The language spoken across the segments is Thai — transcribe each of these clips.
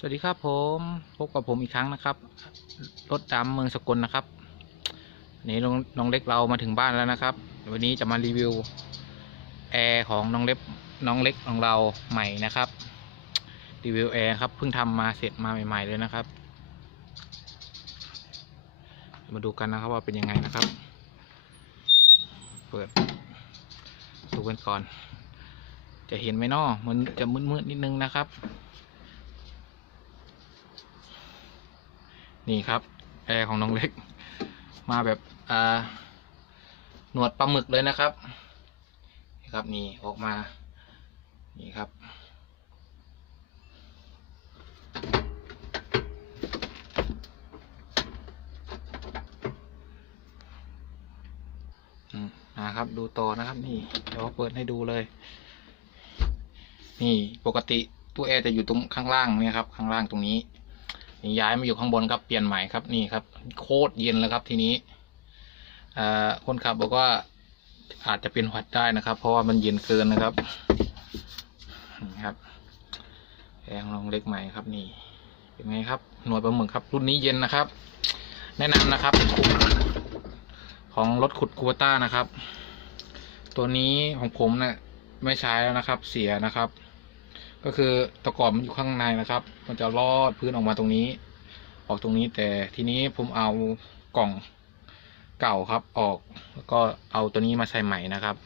สวัสดีครับผมพบกับผมอีกครั้งนะครับ รถดำเมืองสกลนะครับวันนี้น้องน้องเล็กเรามาถึงบ้านแล้วนะครับ วันนี้จะมารีวิวแอร์ของน้องเล็กน้องเล็กของเราใหม่นะครับรีวิวแอร์ครับเพิ่งทำมาเสร็จมาใหม่ ๆ เลยนะครับ มาดูกันนะครับว่าเป็นยังไงนะครับ เปิดดูกันก่อน จะเห็นไหมนาะมันจะมืดๆนิดนึงนะครับ นี่ครับแอร์ของน้องเล็ก มาแบบอ่าหนวดปลาหมึกเลยนะครับนี่ครับนี่ออกมา นี่ครับอืมนะครับดูต่อนะครับ นี่เดี๋ยวเปิดให้ดูเลย นี่ปกติตู้แอร์จะอยู่ตรงข้างล่างเนี่ยครับ ข้างล่างตรงนี้ ย้ายมาอยู่ข้างบนครับเปลี่ยนใหม่ครับนี่ครับ โคตรเย็นแล้วครับทีนี้อ่าคนขับบอกว่าอาจจะเป็นหวัดได้นะครับ เพราะว่ามันเย็นเกินนะครับนี่ครับแอร์ของน้องเล็กใหม่ครับนี่เป็นไงครับหน่วยปลาหมึกครับ รุ่นนี้เย็นนะครับ แนะนำนะครับของรถขุดคูวต้านะครับ ตัวนี้ของผมเนะี่ยไม่ใช้แล้วนะครับ เสียนะครับ ก็คือตะกอบมันอยู่ข้างในนะครับ มันจะลอดพื้นออกมาตรงนี้ ออกตรงนี้แต่ทีนี้ผมเอากล่องเก่าครับออก แล้วก็เอาตัวนี้มาใส่ใหม่นะครับ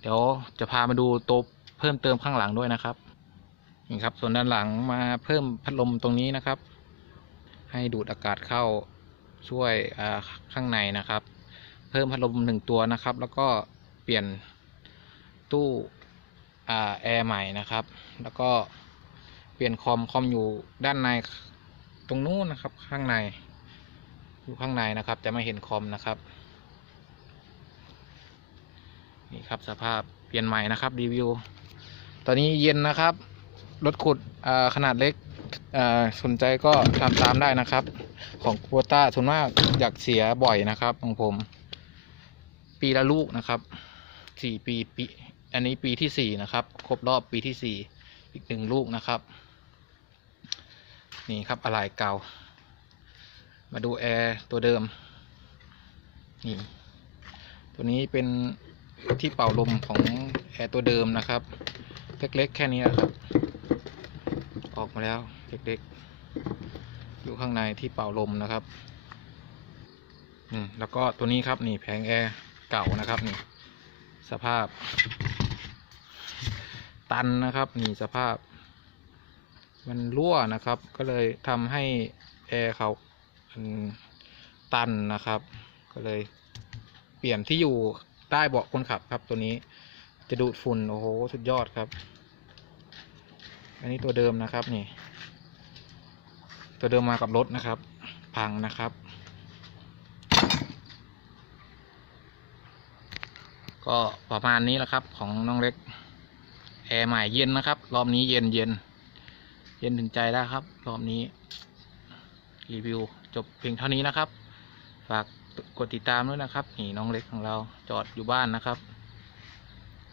เดี๋ยวจะพามาดูโตัวเพิ่มเติมข้างหลังด้วยนะครับนี่ครับ ส่วนด้านหลังมาเพิ่มพัดลมตรงนี้นะครับ ให้ดูดอากาศเข้าช่วยข้างในนะครับ เพิ่มพัดลมหนึ่งตัวนะครับ แล้วก็เปลี่ยน ตู้แอร์ใหม่นะครับ แล้วก็เปลี่ยนคอมคอมอยู่ด้านในตรงนู้นนะครับ ข้างในอยู่ข้างในนะครับ จะไม่เห็นคอมนะครับนี่ครับสภาพเปลี่ยนใหม่นะครับรีวิว ตอนนี้เย็นนะครับรถขุดขนาดเล็กสนใจก็ทำตามได้นะครับ ของโควต้าส่วนมากอยากเสียบ่อยนะครับของผม ปีละลูกนะครับสี่ปีปี อันนี้ปีที่สี่นะครับครบรอบปีที่สี่อีกหนึ่งลูกนะครับ นี่ครับอะไหล่เก่า มาดูแอร์ตัวเดิมนี่ตัวนี้เป็นที่เป่าลมของแอร์ตัวเดิมนะครับ เล็กๆแค่นี้นะครับ ออกมาแล้วเล็กๆ อยู่ข้างในที่เป่าลมนะครับอืมแล้วก็ตัวนี้ครับนี่แผงแอร์เก่านะครับนี่สภาพ ตันนะครับนี่สภาพ มันรั่วนะครับ ก็เลยทำให้แอร์เขาตันนะครับ ก็เลยเปลี่ยนที่อยู่ใต้เบาะคนขับครับตัวนี้จะดูดฝุ่นโอ้โหสุดยอดครับ อันนี้ตัวเดิมนะครับนี่ ตัวเดิมมากับรถนะครับ พังนะครับ ก็ประมาณนี้แหละครับของน้องเล็ก แอร์ใหม่เย็นนะครับ รอบนี้เย็นเย็น เย็นถึงใจแล้วครับ รอบนี้ รีวิวจบเพียงเท่านี้นะครับ ฝากกดติดตามด้วยนะครับ นี่น้องเล็กของเราจอดอยู่บ้านนะครับ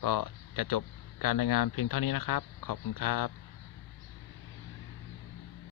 ก็จะจบการรายงานเพียงเท่านี้นะครับ ขอบคุณครับ